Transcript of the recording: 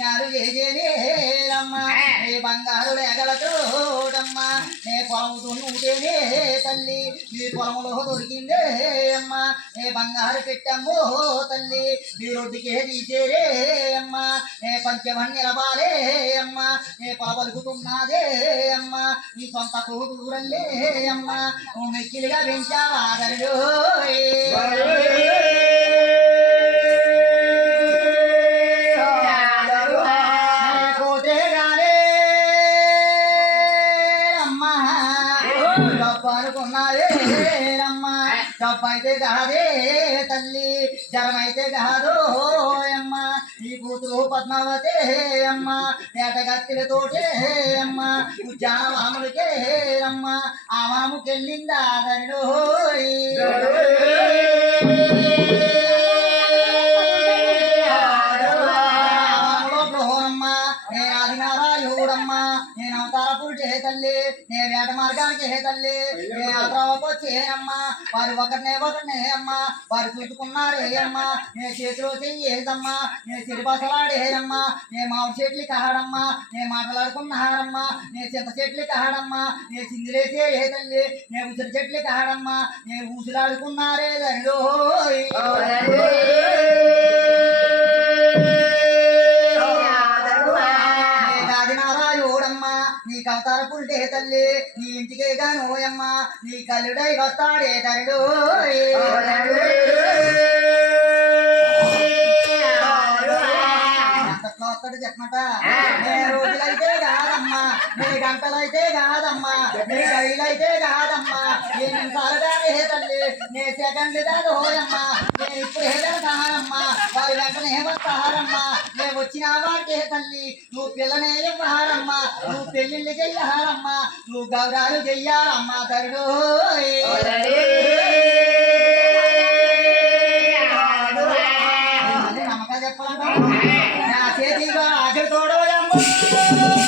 నారు చేసేనేరమ్మా నీ బంగారు లేగలతోటమ్మా నే పొలము నువ్వుతేనే తల్లి నీ పొలములో దొరికిందే అమ్మా నే బంగారు పెట్టమ్మో తల్లి నీ రొడ్డుకే తీసేరే అమ్మా నే పంచమని నిలబాలే అమ్మా నే పొల పలుకుతున్నదే అమ్మా నీ సొంత కూతురల్లే అమ్మా నువ్వు మెక్కిలిగా పెంచావా దరుడు అనుకున్నారేమ్మా డబ్బైతే కాదే తల్లి జరమైతే కాదో అమ్మ ఈ కూతురు పద్మావతే అమ్మ వేటగత్తిలతోటే అమ్మ ఉద్యానవాములకే అమ్మ ఆ వాముకెళ్ళిందా దరిలో నేను అవతార పురుటే తల్లి నే వేట మార్గానికి హే తల్లి నే ఆత్రవకొచ్చేనమ్మా వారు ఒకరినే అమ్మా వారు చూసుకున్నారే అమ్మా నే చేతిలో చెయ్యేదమ్మా నే సిరిబసలాడేదమ్మా నే మామిడి చెట్లు కాడమ్మా నే మాట్లాడుకున్నారమ్మా నే చింత చెట్లు కాడమ్మా నే చిందులేసే ఏ తల్లి నే ఉసిరి చెట్లు కాడమ్మా నే ఊసులాడుకున్నారే దరిలో నీకు అవతార పుల్టే తల్లి నీ ఇంటికే గానోయమ్మా నీ కల్లుడై వస్తాడే దరుడు వస్తాడు చెప్పమాట నే రోజులైతే కాదమ్మా నీ గంటలైతే కాదమ్మా నీ గడిలైతే కాదమ్మా నీ నిమిషాలుగానే తల్లి నే సెకండ్లు కాదు హోయమ్మా నేను ఇప్పుడు ఏదమ్మా వారి వెంటనే వస్తారమ్మా నే వచ్చిన వాడికే తల్లి నువ్వు పిల్లనే ఇవ్వారమ్మా నువ్వు పెళ్లిళ్ళు చెయ్యాలమ్మా నువ్వు గౌరాలు చెయ్యాలమ్మా తరుడు నమ్మక చెప్పాలమ్మా నా చేతిగా ఆఖరి తోడోయమ్మ